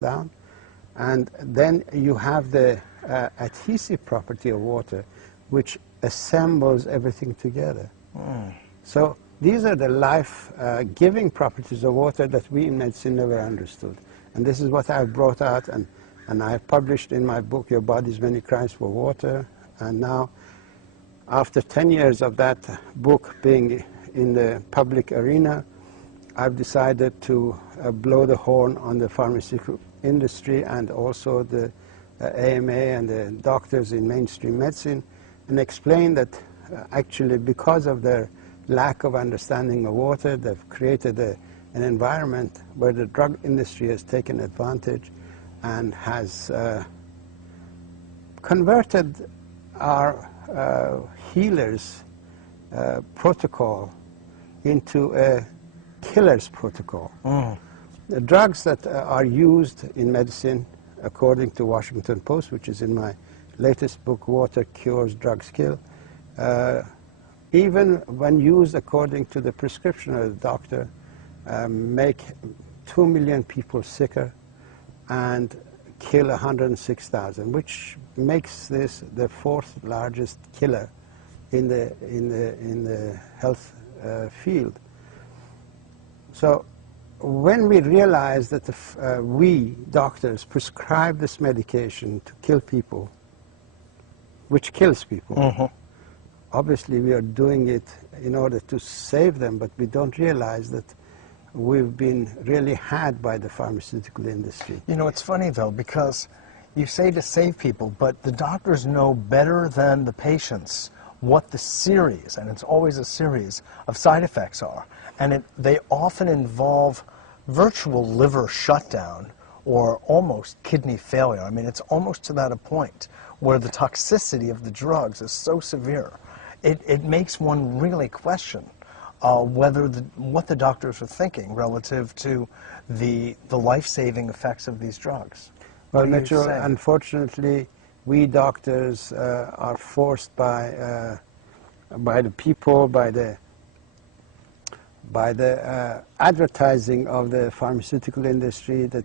down. And then you have the adhesive property of water, which assembles everything together. So these are the life-giving properties of water that we in medicine never understood. And this is what I've brought out, and I've published in my book, Your Body's Many Cries for Water. And now, after 10 years of that book being in the public arena, I've decided to blow the horn on the pharmaceutical industry and also the AMA and the doctors in mainstream medicine, and explain that actually because of their lack of understanding of water, they've created an environment where the drug industry has taken advantage and has converted our healers' protocol into a killer's protocol. The drugs that are used in medicine, according to Washington Post, which is in my latest book, Water Cures, Drugs Kill, even when used according to the prescription of the doctor, make 2 million people sicker and kill 106,000, which makes this the 4th largest killer in the health field. So when we realize that we doctors prescribe this medication to kill people, which kills people, obviously we are doing it in order to save them, but we don't realize that we've been really had by the pharmaceutical industry. You know, it's funny though, because you say to save people, but the doctors know better than the patients what the series, and it's always a series, of side effects are. And they often involve virtual liver shutdown or almost kidney failure. I mean, it's almost to that a point where the toxicity of the drugs is so severe. It makes one really question what the doctors are thinking relative to the life-saving effects of these drugs. Well, Mitchell, unfortunately, we doctors are forced by the people, by the advertising of the pharmaceutical industry that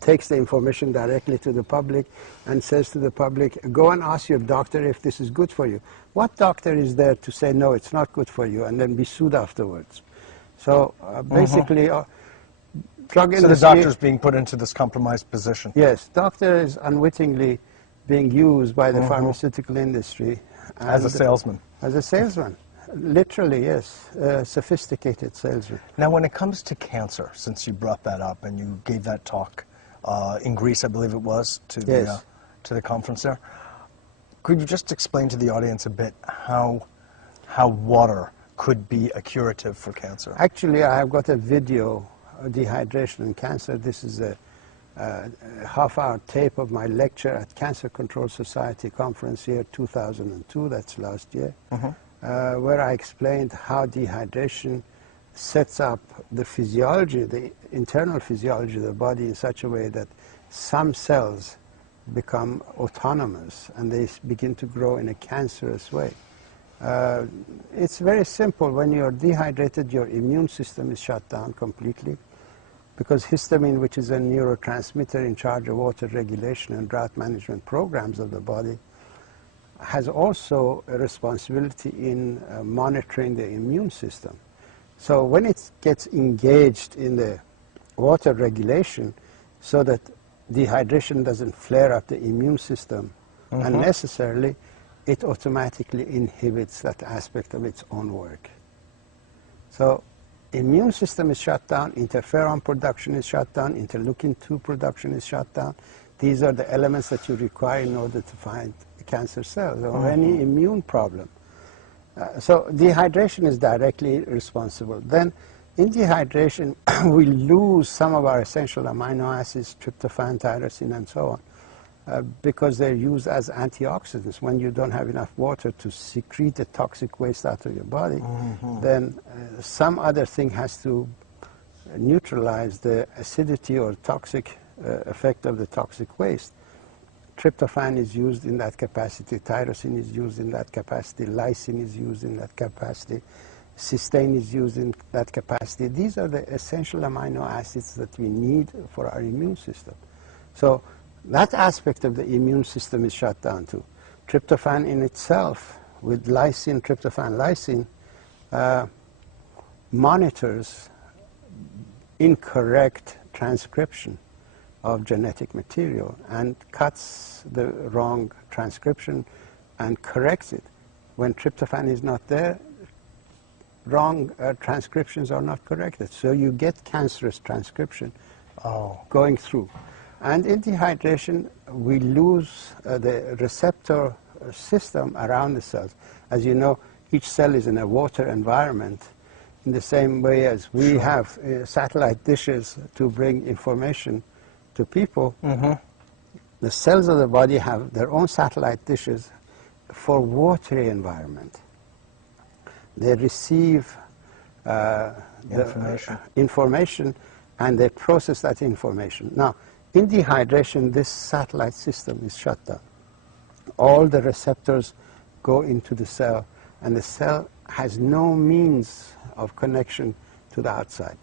takes the information directly to the public and says to the public, go and ask your doctor if this is good for you. What doctor is there to say, no, it's not good for you, and then be sued afterwards? So basically, drug industry... So the doctor's being put into this compromised position. Yes, doctor is unwittingly being used by the pharmaceutical industry. As a salesman. As a salesman. Literally, yes, sophisticated salesman. Now, when it comes to cancer, since you brought that up and you gave that talk in Greece, I believe it was, to the conference there, could you just explain to the audience a bit how water could be a curative for cancer? Actually, I have got a video of dehydration and cancer. This is a half-hour tape of my lecture at Cancer Control Society conference here, 2002, that's last year. Where I explained how dehydration sets up the physiology, the internal physiology of the body in such a way that some cells become autonomous and they begin to grow in a cancerous way. It's very simple. When you're dehydrated, your immune system is shut down completely because histamine, which is a neurotransmitter in charge of water regulation and drought management programs of the body, has also a responsibility in monitoring the immune system. So when it gets engaged in the water regulation so that dehydration doesn't flare up the immune system unnecessarily, it automatically inhibits that aspect of its own work. So immune system is shut down, interferon production is shut down, interleukin-2 production is shut down. These are the elements that you require in order to find cancer cells or any immune problem. So dehydration is directly responsible. Then in dehydration, we lose some of our essential amino acids, tryptophan, tyrosine, and so on, because they're used as antioxidants. When you don't have enough water to secrete the toxic waste out of your body, then some other thing has to neutralize the acidity or toxic effect of the toxic waste. Tryptophan is used in that capacity, tyrosine is used in that capacity, lysine is used in that capacity, cysteine is used in that capacity. These are the essential amino acids that we need for our immune system. So that aspect of the immune system is shut down too. Tryptophan in itself, with lysine, tryptophan lysine, monitors incorrect transcription of genetic material and cuts the wrong transcription and corrects it. When tryptophan is not there, wrong transcriptions are not corrected. So you get cancerous transcription going through. And in dehydration, we lose the receptor system around the cells. As you know, each cell is in a water environment in the same way as we have satellite dishes to bring information to people. The cells of the body have their own satellite dishes for watery environment. They receive the information and they process that information. Now, in dehydration, this satellite system is shut down. All the receptors go into the cell, and the cell has no means of connection to the outside.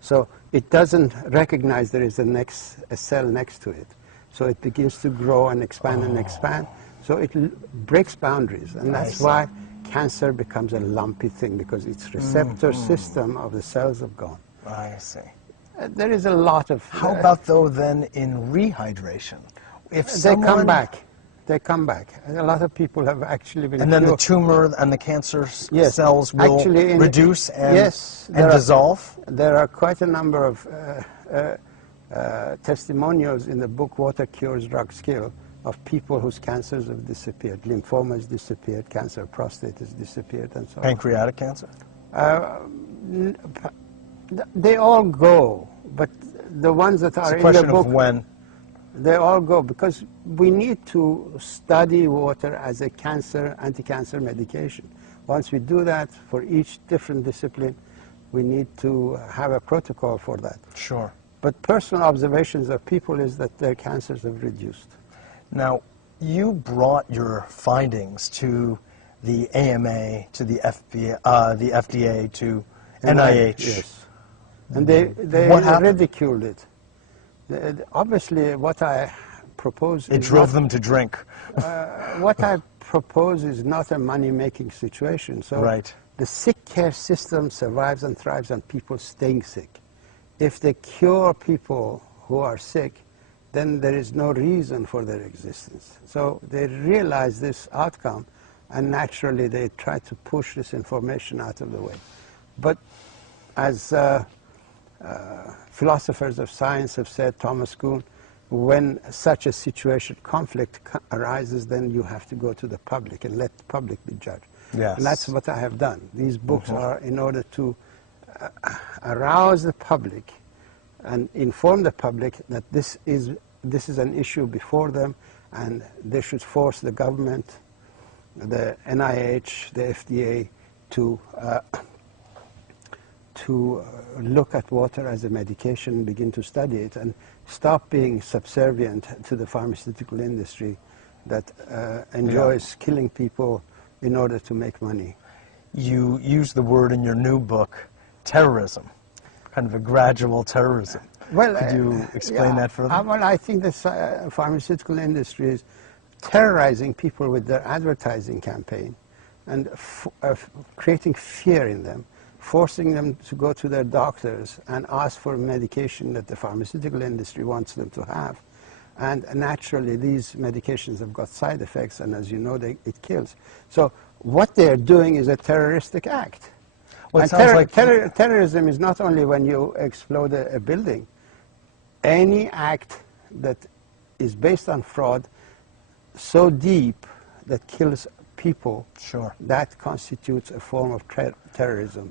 So it doesn't recognize there is a cell next to it. So it begins to grow and expand and expand. So it breaks boundaries, and that's why cancer becomes a lumpy thing, because its receptor system of the cells have gone. I see. There is a lot of... How about, though, then in rehydration? If they come back. They come back. A lot of people have actually been... And then the tumor and the cancer cells will actually reduce and, and dissolve? There are quite a number of testimonials in the book Water Cures Drug Skill of people whose cancers have disappeared. Lymphoma has disappeared, cancer of prostate has disappeared, and so on. Pancreatic cancer? They all go, but the ones that are in the book... It's a question of when. They all go, because we need to study water as a anti-cancer medication. Once we do that, for each different discipline, we need to have a protocol for that. Sure. But personal observations of people is that their cancers have reduced. Now, you brought your findings to the AMA, to the FDA, to NIH. Yes. And they ridiculed it. Obviously, what I propose... It drove them to drink. What I propose is not a money-making situation. So the sick care system survives and thrives on people staying sick. If they cure people who are sick, then there is no reason for their existence. So they realize this outcome, and naturally they try to push this information out of the way. But as philosophers of science have said, Thomas Kuhn, when such a situation, conflict arises, then you have to go to the public and let the public be judged. Yes. And that's what I have done. These books are in order to arouse the public and inform the public that this is an issue before them, and they should force the government, the NIH, the FDA to look at water as a medication, begin to study it, and stop being subservient to the pharmaceutical industry that enjoys killing people in order to make money. You use the word in your new book, terrorism, kind of a gradual terrorism. Well, could you explain that further? Well, I think the pharmaceutical industry is terrorizing people with their advertising campaign and creating fear in them, forcing them to go to their doctors and ask for medication that the pharmaceutical industry wants them to have. And naturally, these medications have got side effects, and as you know, it kills. So what they're doing is a terroristic act. Well, and terrorism is not only when you explode a building. Any act that is based on fraud so deep that kills people, that constitutes a form of terrorism.